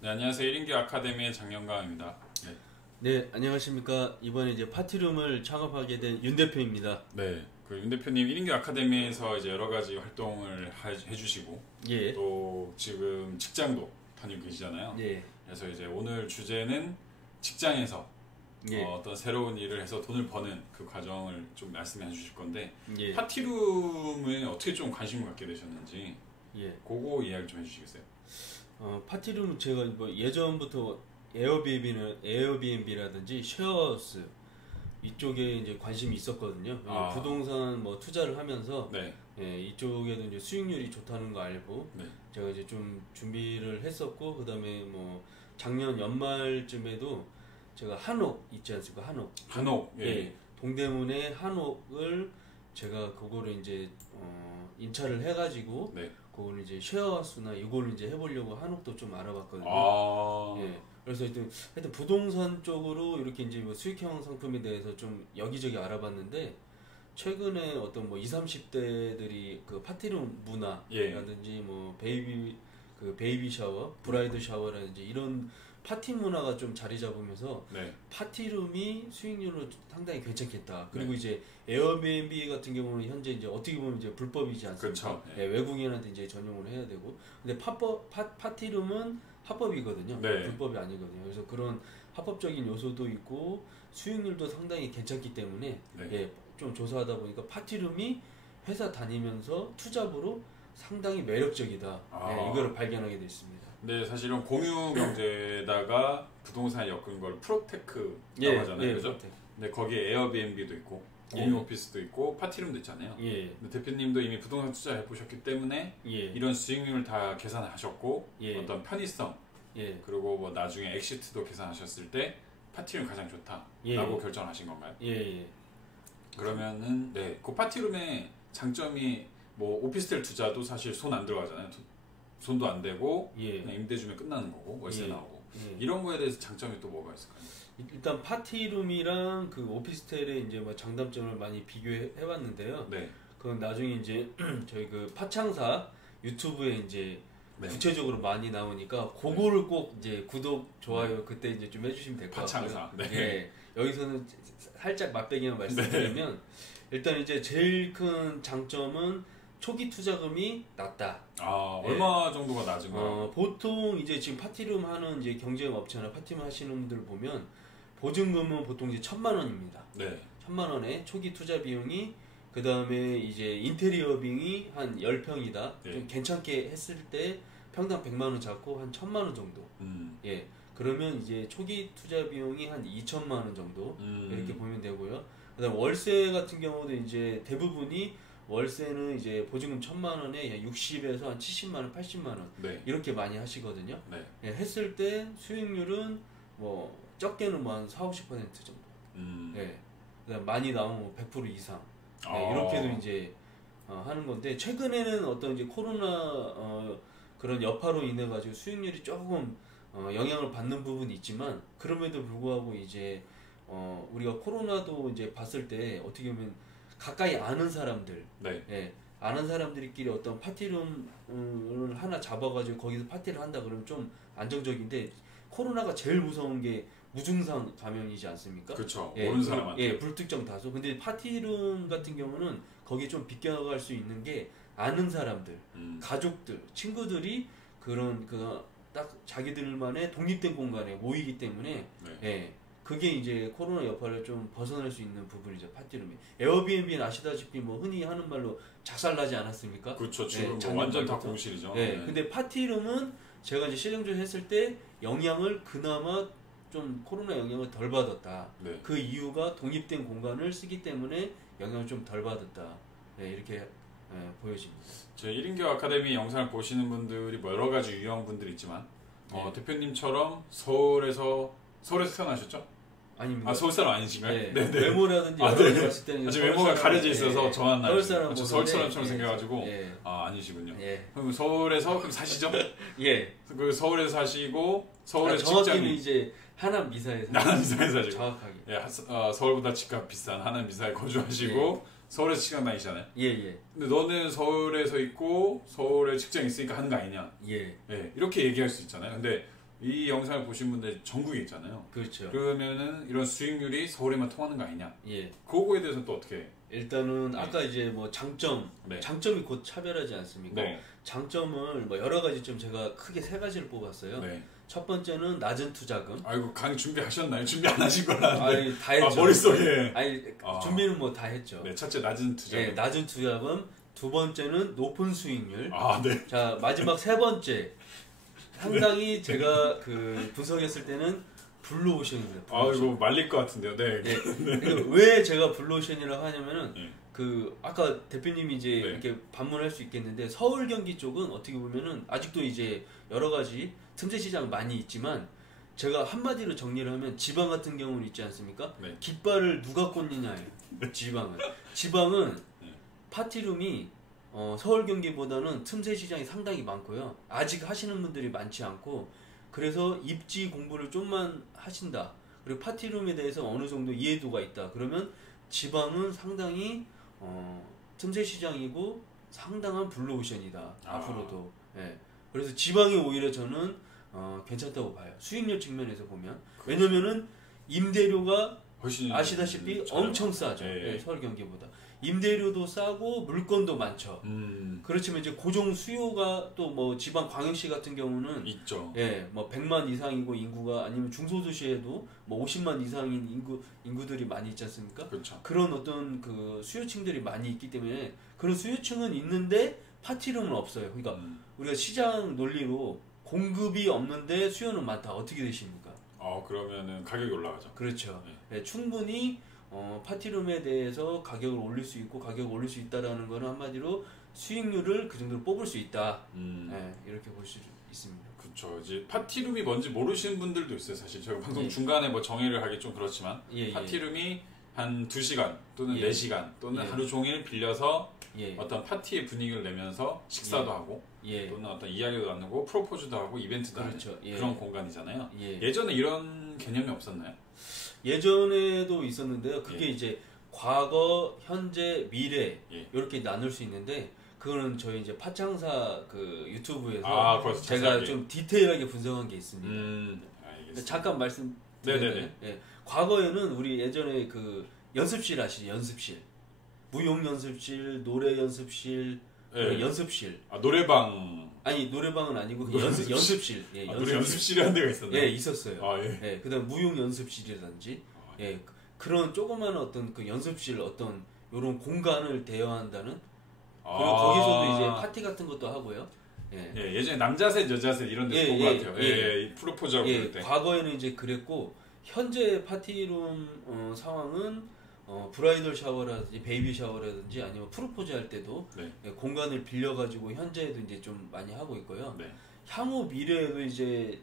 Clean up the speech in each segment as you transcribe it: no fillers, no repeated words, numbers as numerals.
네, 안녕하세요. 1인기 아카데미의 장영강입니다. 네. 네, 안녕하십니까. 이번에 이제 파티룸을 창업하게 된 윤 대표입니다. 네, 그 윤 대표님 1인기 아카데미에서 이제 여러 가지 활동을 해주시고, 예. 또 지금 직장도 다니고 계시잖아요. 예. 그래서 이제 오늘 주제는 직장에서 예. 어떤 새로운 일을 해서 돈을 버는 그 과정을 좀 말씀해 주실 건데, 예. 파티룸에 어떻게 좀 관심을 갖게 되셨는지, 예. 그거 이야기 좀 해주시겠어요? 파티룸 제가 뭐 예전부터 에어비앤비라든지 쉐어하우스 이쪽에 이제 관심이 있었거든요. 부동산 뭐 투자를 하면서 네. 예, 이쪽에도 이제 수익률이 좋다는 거 알고 네. 제가 이제 좀 준비를 했었고, 그다음에 뭐 작년 연말쯤에도 제가 한옥 있지 않습니까? 한옥. 예. 예. 동대문에 한옥을 제가 그거를 이제 인차를 해가지고 네. 그걸 이제 쉐어하우스나 이걸 이제 해보려고 한옥도 좀 알아봤거든요. 예. 그래서 하여튼 부동산 쪽으로 이렇게 이제 뭐 수익형 상품에 대해서 좀 여기저기 알아봤는데, 최근에 어떤 뭐 20, 30대들이 그 파티룸 문화라든지 예. 뭐 베이비 샤워, 브라이드 샤워라든지 이런 파티 문화가 좀 자리 잡으면서 네. 파티룸이 수익률로 상당히 괜찮겠다. 그리고 네. 이제 에어비앤비 같은 경우는 현재 이제 어떻게 보면 이제 불법이지 않습니까? 그렇죠. 네, 외국인한테 이제 전용을 해야 되고, 근데 파티룸은 합법이거든요. 네. 불법이 아니거든요. 그래서 그런 합법적인 요소도 있고 수익률도 상당히 괜찮기 때문에 네. 예, 좀 조사하다 보니까 파티룸이 회사 다니면서 투잡으로 상당히 매력적이다. 예, 이거를 발견하게 됐습니다. 네, 사실 이런 공유 경제에다가 부동산에 엮은 걸 프로테크라고 하잖아요. 그죠? 근데 거기에 에어비앤비도 있고 공유 오피스도 있고 파티룸도 있잖아요. 예. 근데 대표님도 이미 부동산 투자를 해보셨기 때문에 이런 수익률을 다 계산하셨고 어떤 편의성 그리고 뭐 나중에 엑시트도 계산하셨을 때 파티룸이 가장 좋다라고 결정하신 건가요? 예. 그러면은 그 파티룸의 장점이 뭐 오피스텔 투자도 사실 손 안 들어가잖아요. 손도 안 대고 그냥 임대 주면 끝나는 거고 월세 나오고 이런 거에 대해서 장점이 또 뭐가 있을까요? 일단 파티룸이랑 그 오피스텔의 이제 뭐 장단점을 많이 비교해 봤는데요. 네. 그건 나중에 이제 저희 그 파창사 유튜브에 이제 구체적으로 많이 나오니까 그거를 꼭 이제 구독, 좋아요 그때 이제 좀 해주시면 될 것 같아요. 파창사. 예. 여기서는 살짝 맛배기만 말씀드리면 일단 이제 제일 큰 장점은 초기 투자금이 낮다. 얼마 정도가 낮은가요? 보통 이제 지금 파티룸 하는 이제 경쟁 업체나 파티룸 하시는 분들 보면 보증금은 보통 이제 1,000만 원입니다. 네. 1,000만 원에 초기 투자 비용이, 그 다음에 이제 인테리어 비용이 한 10평이다. 좀 괜찮게 했을 때 평당 100만 원 잡고 한 1,000만 원 정도. 예. 그러면 이제 초기 투자 비용이 한 2천만 원 정도 이렇게 보면 되고요. 그다음 월세 같은 경우도 이제 대부분이 월세는 이제 보증금 1,000만 원에 60에서 한 70만 원, 80만 원 이렇게 많이 하시거든요. 예, 했을 때 수익률은 뭐 적게는 뭐 한 40, 50% 정도. 예. 그다음 많이 나오면 100% 이상. 예, 이렇게도 이제 하는 건데, 최근에는 어떤 이제 코로나 그런 여파로 인해 가지고 수익률이 조금 영향을 받는 부분이 있지만, 그럼에도 불구하고 이제 우리가 코로나도 이제 봤을 때 어떻게 보면 가까이 아는 사람들, 예, 아는 사람들끼리 어떤 파티룸을 하나 잡아가지고 거기서 파티를 한다 그러면 좀 안정적인데, 코로나가 제일 무서운 게 무증상 감염이지 않습니까? 그렇죠. 모르는 사람한테. 불특정 다수. 근데 파티룸 같은 경우는 거기에 좀 비껴갈 수 있는 게 아는 사람들, 가족들, 친구들이 그런 딱 자기들만의 독립된 공간에 모이기 때문에 그게 이제 코로나 여파를 좀 벗어날 수 있는 부분이죠. 파티룸이. 에어비앤비는 아시다시피 뭐 흔히 하는 말로 작살나지 않았습니까? 그렇죠. 지금 뭐 완전 다 공실이죠. 근데 파티룸은 제가 이제 실행조사 했을 때 영향을 그나마 좀 코로나 영향을 덜 받았다. 그 이유가 독립된 공간을 쓰기 때문에 영향을 좀 덜 받았다. 이렇게 보여집니다. 제 1인교 아카데미 영상을 보시는 분들이 뭐 여러 가지 유형 분들이 있지만 대표님처럼 서울에서 태어나셨죠? 아닙니다. 서울 사람 아니신가요? 네. 외모라든지 여러 가지 봤을 때는 지금 외모가 가려져 있어서 정한 날. 서울 사람처럼 네. 생겨가지고 아니시군요. 예. 그럼 서울에서 그럼 사시죠? 예. 그 서울에서 사시고 서울에서 정확히는 이제 하남 미사에서 사시고 정확하게. 서울보다 집값 비싼 하남 미사에 거주하시고 서울에서 시간 다니잖아요. 예. 근데 너는 서울에서 있고 서울에 직장 있으니까 하는 거 아니냐. 예. 이렇게 얘기할 수 있잖아요. 근데 이 영상을 보신 분들 전국에 있잖아요. 그렇죠. 그러면은 이런 수익률이 서울에만 통하는 거 아니냐. 예. 그거에 대해서는 또 어떻게? 일단은 아까 이제 뭐 장점이 곧 차별하지 않습니까? 네. 장점을 뭐 여러 가지 좀 제가 크게 세 가지를 뽑았어요. 네. 첫 번째는 낮은 투자금. 아이고 강의 준비하셨나요? 준비 안 하신 거라는데. 아니 다 했죠. 머릿속에. 아니 준비는 뭐 다 했죠. 네, 첫째 낮은 투자금. 네, 낮은 투자금. 두 번째는 높은 수익률. 네. 자 마지막 세 번째. 상당히 제가 그 분석했을 때는 블루오션입니다. 이거 말릴 것 같은데요. 네. 왜 제가 블루오션이라고 하냐면은 그 아까 대표님이 이제 이렇게 반문할 수 있겠는데 서울 경기 쪽은 어떻게 보면은 아직도 이제 여러 가지 틈새 시장 많이 있지만 제가 한마디로 정리를 하면 지방 같은 경우는 있지 않습니까? 깃발을 누가 꽂느냐예요. 지방은 파티룸이 서울 경기보다는 틈새 시장이 상당히 많고요. 아직 하시는 분들이 많지 않고 그래서 입지 공부를 좀만 하신다. 그리고 파티룸에 대해서 어느 정도 이해도가 있다. 그러면 지방은 상당히 틈새 시장이고 상당한 블루오션이다. 앞으로도. 그래서 지방이 오히려 저는 괜찮다고 봐요. 수익률 측면에서 보면. 왜냐면은 임대료가 아시다시피 엄청 싸죠. 서울 경기보다. 임대료도 싸고 물건도 많죠. 그렇지만 이제 고정 수요가 또 뭐 지방 광역시 같은 경우는 있죠. 뭐 100만 이상이고 인구가 아니면 중소도시에도 뭐 50만 이상인 인구들이 많이 있지 않습니까? 그렇죠. 그런 어떤 그 수요층들이 많이 있기 때문에 그런 수요층은 있는데 파티룸은 없어요. 그러니까 우리가 시장 논리로 공급이 없는데 수요는 많다. 어떻게 되십니까? 그러면은 가격이 올라가죠. 그렇죠. 충분히 파티룸에 대해서 가격을 올릴 수 있고 가격을 올릴 수 있다라는 거는 한마디로 수익률을 그 정도로 뽑을 수 있다. 이렇게 볼 수 있습니다. 그렇죠. 이제 파티룸이 뭔지 모르시는 분들도 있어요. 사실 저희가 방송 중간에 뭐 정의를 하기 좀 그렇지만 파티룸이 한 2시간 또는 4시간 또는 하루 종일 빌려서 어떤 파티의 분위기를 내면서 식사도 하고 또는 어떤 이야기도 나누고 프로포즈도 하고 이벤트도 하는 그런 공간이잖아요. 예전에 이런 개념이 없었나요? 예전에도 있었는데요. 그게 이제 과거, 현재, 미래 이렇게 나눌 수 있는데 그거는 저희 이제 파창사 그 유튜브에서 제가 좀 디테일하게 분석한 게 있습니다. 잠깐 말씀드리면 과거에는 우리 예전에 그 연습실 아시죠? 연습실, 무용 연습실, 노래 연습실, 연습실. 노래방. 아니 노래방은 아니고 연습실. 노래 연습실이라는 데가 있었나요? 있었어요. 그다음 무용 연습실이라든지 그런 조그마한 어떤 그 연습실 어떤 요런 공간을 대여한다는 그리고 거기서도 이제 파티 같은 것도 하고요. 예전에 남자셋 여자셋 이런 데서 본 것 같아요. 프로포즈하고 그럴 때. 과거에는 이제 그랬고 현재 파티룸 상황은 브라이덜 샤워라든지 베이비 샤워라든지 아니면 프로포즈 할 때도 공간을 빌려가지고 현재에도 이제 좀 많이 하고 있고요. 향후 미래에도 이제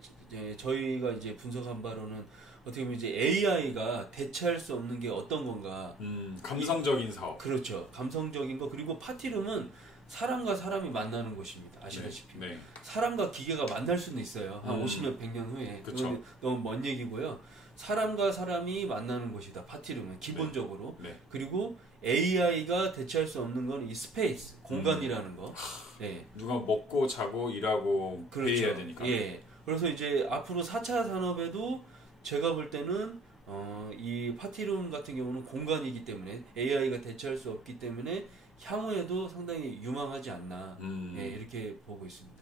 저희가 이제 분석한 바로는 어떻게 보면 이제 AI가 대체할 수 없는 게 어떤 건가. 감성적인 사업. 그렇죠. 감성적인 거. 그리고 파티룸은 사람과 사람이 만나는 곳입니다. 아시다시피. 사람과 기계가 만날 수는 있어요. 한 50년, 100년 후에. 그건 너무 먼 얘기고요. 사람과 사람이 만나는 곳이다. 파티룸은 기본적으로. 그리고 AI가 대체할 수 없는 건 이 스페이스, 공간이라는 거. 누가 먹고 자고 일하고 회의해야 되니까. 그래서 이제 앞으로 4차 산업에도 제가 볼 때는 이 파티룸 같은 경우는 공간이기 때문에 AI가 대체할 수 없기 때문에 향후에도 상당히 유망하지 않나 이렇게 보고 있습니다.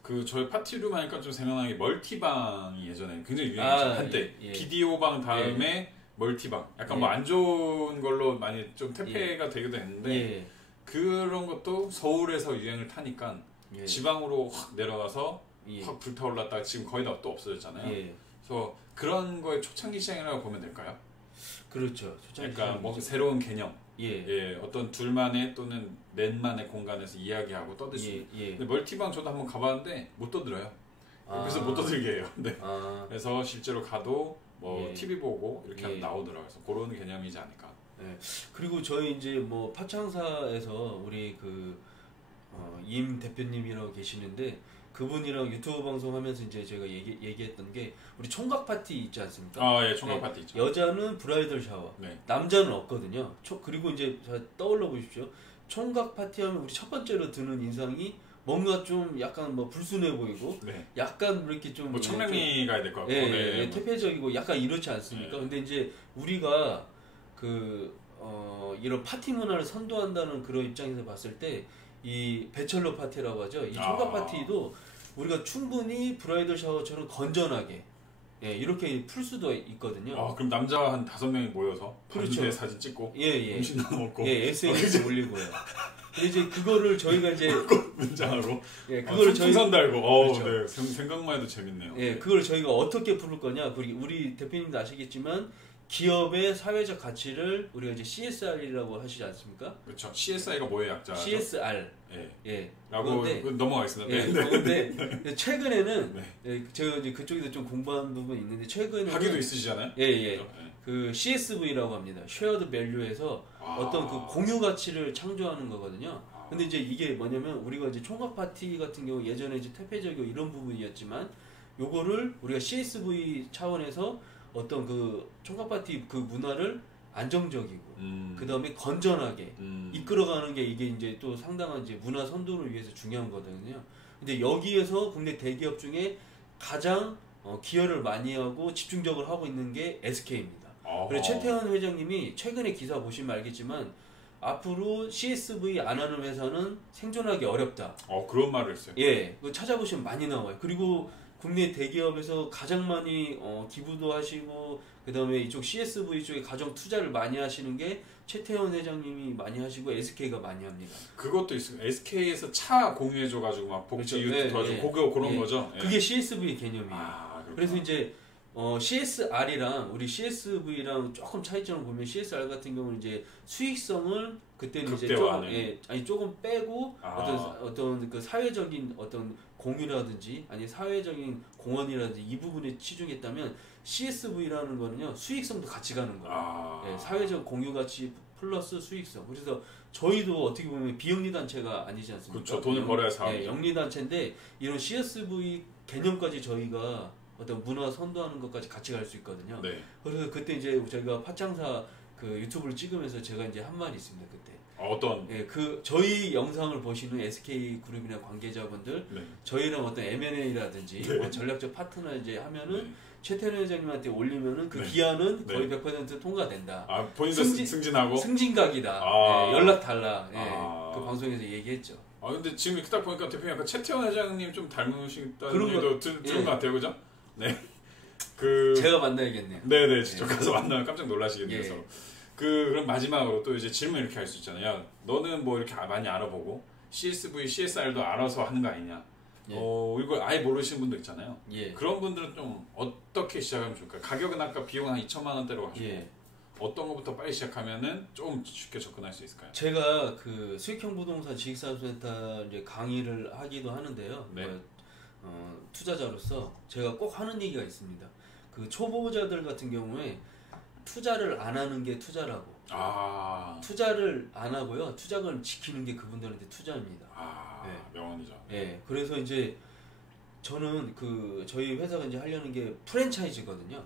그 저희 파티룸 하니까 좀 생각나는 게 멀티방이 예전에 굉장히 유행했죠. 한때 비디오방 다음에 멀티방 약간 뭐 안 좋은 걸로 많이 좀 퇴폐가 되기도 했는데 그런 것도 서울에서 유행을 타니까 지방으로 확 내려가서 확 불타올랐다가 지금 거의 다 또 없어졌잖아요. 그래서 그런 거의 초창기 시장이라고 보면 될까요? 그렇죠. 그러니까 뭐 새로운 개념. 어떤 둘만의 또는 넷만의 공간에서 이야기하고 떠들 수 있는. 근데 멀티방 저도 한번 가봤는데 못 떠들어요. 그래서 못 떠들게 해요. 그래서 실제로 가도 뭐 TV 보고 이렇게 하면 나오더라고요. 그래서 그런 개념이지 않을까. 그리고 저희 이제 뭐 파창사에서 우리 그 임 대표님이라고 계시는데 그분이랑 유튜브 방송하면서 이제 제가 얘기했던 게 우리 총각 파티 있지 않습니까? 아, 예, 총각 파티 있죠. 여자는 브라이덜 샤워, 네. 남자는 없거든요. 그리고 이제 떠올려 보십시오. 총각 파티하면 우리 첫 번째로 드는 인상이 뭔가 좀 약간 뭐 불순해 보이고, 네. 약간 이렇게 좀 뭐 청량리 가야 될 것 같고, 네, 퇴폐적이고 약간 이렇지 않습니까? 네. 근데 이제 우리가 이런 파티 문화를 선도한다는 그런 입장에서 봤을 때 이 배철러 파티라고 하죠. 이 총각 파티도 우리가 충분히 브라이덜 샤워처럼 건전하게 이렇게 풀 수도 있거든요. 그럼 남자 한 5명이 모여서 그렇죠. 사진 찍고 음식 나눠 먹고 SNS에 올리고요. 근데 이제 그거를 저희가 이제 문장으로 그거를 풍선 달고 그렇죠. 네. 생각만 해도 재밌네요. 그걸 저희가 어떻게 부를 거냐? 우리 대표님도 아시겠지만 기업의 사회적 가치를 우리가 이제 CSR이라고 하시지 않습니까? 그렇죠. CSI가 뭐의 약자죠? CSR. 라고 넘어가겠습니다. 그런데 최근에는 제가 이제 그쪽에서 좀 공부한 부분이 있는데 최근에는 학위도 있으시잖아요. 그 CSV라고 합니다. Shared Value에서 어떤 그 공유 가치를 창조하는 거거든요. 근데 이제 이게 뭐냐면 우리가 이제 총각 파티 같은 경우 예전에 이제 퇴폐적이고 이런 부분이었지만 요거를 우리가 CSV 차원에서 어떤 그 총각 파티 그 문화를 안정적이고 그 다음에 건전하게 이끌어가는 게 이게 이제 또 상당한 이제 문화 선도를 위해서 중요한 거거든요. 근데 여기에서 국내 대기업 중에 가장 기여를 많이 하고 집중적으로 하고 있는 게 SK입니다. 그래서 최태원 회장님이 최근에 기사 보시면 알겠지만 앞으로 CSV 안 하는 회사는 생존하기 어렵다. 그런 말을 했어요. 그거 찾아보시면 많이 나와요. 그리고 국내 대기업에서 가장 많이 기부도 하시고 그 다음에 이쪽 CSV 쪽에 가장 투자를 많이 하시는 게 최태원 회장님이 많이 하시고 SK가 많이 합니다. 그것도 있어요. SK에서 차 공유해줘가지고 막 복지 유튜브 도와주고 그런 거죠. 그게 CSV 개념이에요. 그래서 이제 CSR이랑 우리 CSV랑 조금 차이점을 보면 CSR 같은 경우는 이제 수익성을 그때는 이제 조금 빼고 어떤 그 사회적인 어떤 공유라든지 아니 사회적인 공헌이라든지 이 부분에 치중했다면 CSV라는 거는요 수익성도 같이 가는 거예요. 사회적 공유 가치 플러스 수익성. 그래서 저희도 어떻게 보면 비영리 단체가 아니지 않습니까? 그렇죠. 돈을 벌어야 사업이죠. 영리 단체인데 이런 CSV 개념까지 저희가 어떤 문화 선도하는 것까지 같이 갈 수 있거든요. 그래서 그때 이제 저희가 팟장사 그 유튜브를 찍으면서 제가 이제 한 말이 있습니다. 그때. 어떤? 그 저희 영상을 보시는 SK 그룹이나 관계자분들, 저희랑 어떤 M&A라든지 뭐 전략적 파트너 이제 하면은 최태원 회장님한테 올리면은 그 기한은 거의 100% 통과된다. 본인도 승진하고? 승진각이다. 연락 달라. 그 방송에서 얘기했죠. 근데 지금 딱 보니까 대표님 약간 최태원 회장님 좀 닮으시다는 얘기도 들은 것 같아요, 그죠? 제가 만나야겠네요. 네네, 직접 가서 만나면 깜짝 놀라시겠네요. 그럼 마지막으로 또 이제 질문 이렇게 할 수 있잖아요. 야, 너는 뭐 이렇게 많이 알아보고 CSV, CSR도 알아서 하는 거 아니냐? 이걸 아예 모르시는 분도 있잖아요. 그런 분들은 좀 어떻게 시작하면 좋을까요? 가격은 아까 비용 한 2천만 원대로 하시고 어떤 것부터 빨리 시작하면은 좀 쉽게 접근할 수 있을까요? 제가 그 수익형 부동산 지식사업센터 이제 강의를 하기도 하는데요. 투자자로서 제가 꼭 하는 얘기가 있습니다. 그 초보자들 같은 경우에 투자를 안 하는 게 투자라고. 투자를 안 하고요. 투자금을 지키는 게 그분들한테 투자입니다. 명언이죠. 그래서 이제 저는 저희 회사가 이제 하려는 게 프랜차이즈거든요.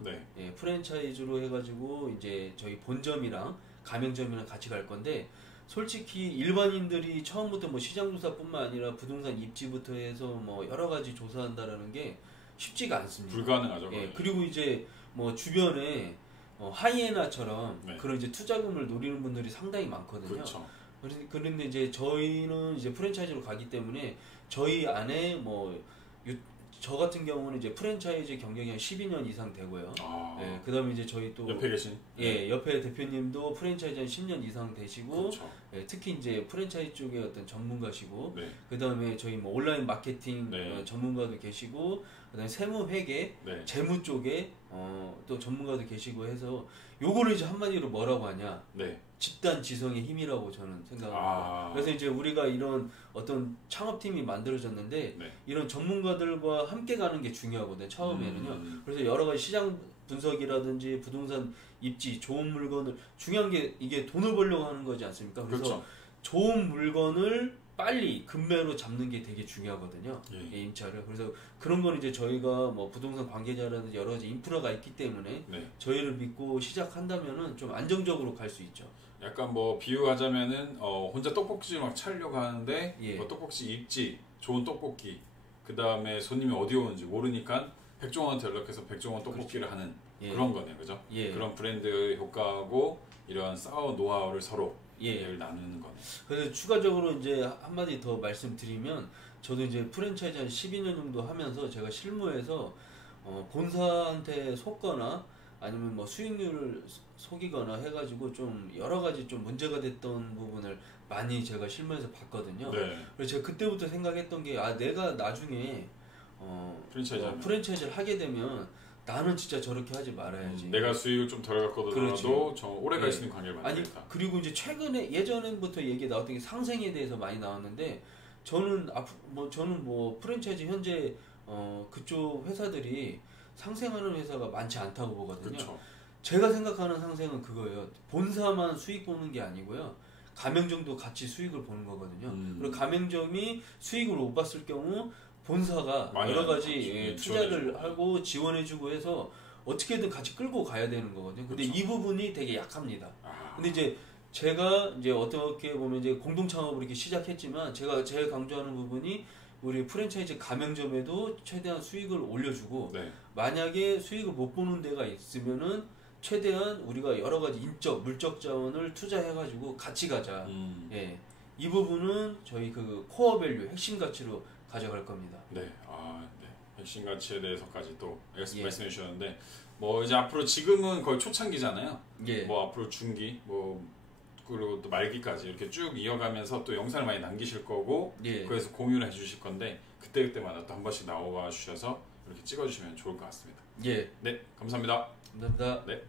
프랜차이즈로 해가지고 이제 저희 본점이랑 가맹점이랑 같이 갈 건데 솔직히 일반인들이 처음부터 뭐 시장조사뿐만 아니라 부동산 입지부터 해서 뭐 여러 가지 조사한다라는 게 쉽지가 않습니다. 불가능하죠. 그리고 이제 뭐 주변에 하이에나처럼 그런 이제 투자금을 노리는 분들이 상당히 많거든요. 그렇죠. 그런데 이제 저희는 이제 프랜차이즈로 가기 때문에 저희 안에 저 같은 경우는 이제 프랜차이즈 경력이 한 12년 이상 되고요. 그다음에 이제 저희 또 옆에 계신 옆에 대표님도 프랜차이즈 한 10년 이상 되시고 특히 이제 프랜차이즈 쪽에 어떤 전문가시고 그다음에 저희 뭐 온라인 마케팅 전문가도 계시고 그다음에 세무 회계 재무 쪽에 또 전문가도 계시고 해서 요거를 이제 한마디로 뭐라고 하냐? 집단 지성의 힘이라고 저는 생각합니다. 그래서 이제 우리가 이런 어떤 창업팀이 만들어졌는데 이런 전문가들과 함께 가는 게 중요하거든요. 처음에는요. 그래서 여러 가지 시장 분석이라든지 부동산 입지, 좋은 물건을 중요한 게 이게 돈을 벌려고 하는 거지 않습니까? 그래서 좋은 물건을 빨리 급매로 잡는 게 되게 중요하거든요. 임차를. 그래서 그런 건 이제 저희가 뭐 부동산 관계자라든지 여러 가지 인프라가 있기 때문에 저희를 믿고 시작한다면은 좀 안정적으로 갈 수 있죠. 약간 뭐 비유하자면은 혼자 떡볶이집을 막 차리려고 하는데 뭐 떡볶이 입지, 좋은 떡볶이, 그 다음에 손님이 어디 오는지 모르니까 백종원한테 연락해서 백종원 떡볶이를 그렇죠. 하는 그런 거네요, 그죠? 그런 브랜드 효과하고 이런 싸워 노하우를 서로 나누는 거네. 그래서 추가적으로 이제 한마디 더 말씀드리면 저도 이제 프랜차이즈 한 12년 정도 하면서 제가 실무에서 본사한테 속거나 아니면 뭐 수익률을 속이거나 해가지고 좀 여러 가지 좀 문제가 됐던 부분을 많이 제가 실무에서 봤거든요. 그래서 제가 그때부터 생각했던 게 내가 나중에 프랜차이즈를 하게 되면 나는 진짜 저렇게 하지 말아야지. 내가 수익을 좀 덜 갖고 들어도 오래 갈 수 있는 관계를 만들겠다. 그리고 이제 최근에 예전부터 얘기 나왔던 게 상생에 대해서 많이 나왔는데 저는 프랜차이즈 현재 그쪽 회사들이 상생하는 회사가 많지 않다고 보거든요. 그쵸. 제가 생각하는 상생은 그거예요. 본사만 수익 보는 게 아니고요. 가맹점도 같이 수익을 보는 거거든요. 그리고 가맹점이 수익을 못 봤을 경우 본사가 여러 가지 투자를 하고 지원해주고 해서 어떻게든 같이 끌고 가야 되는 거거든요. 근데 그렇죠. 이 부분이 되게 약합니다. 근데 이제 제가 이제 어떻게 보면 이제 공동 창업을 이렇게 시작했지만 제가 제일 강조하는 부분이 우리 프랜차이즈 가맹점에도 최대한 수익을 올려주고 만약에 수익을 못 보는 데가 있으면은 최대한 우리가 여러 가지 인적, 물적 자원을 투자해가지고 같이 가자. 이 부분은 저희 그 코어 밸류, 핵심 가치로 가져갈 겁니다. 핵심 가치에 대해서까지 또 말씀해 주셨는데 뭐 이제 앞으로 지금은 거의 초창기잖아요. 뭐 앞으로 중기, 뭐 그리고 또 말기까지 이렇게 쭉 이어가면서 또 영상을 많이 남기실 거고 그래서 공유를 해주실 건데 그때마다 또 한 번씩 나와 주셔서 이렇게 찍어주시면 좋을 것 같습니다. 네, 감사합니다. 감사합니다. 네.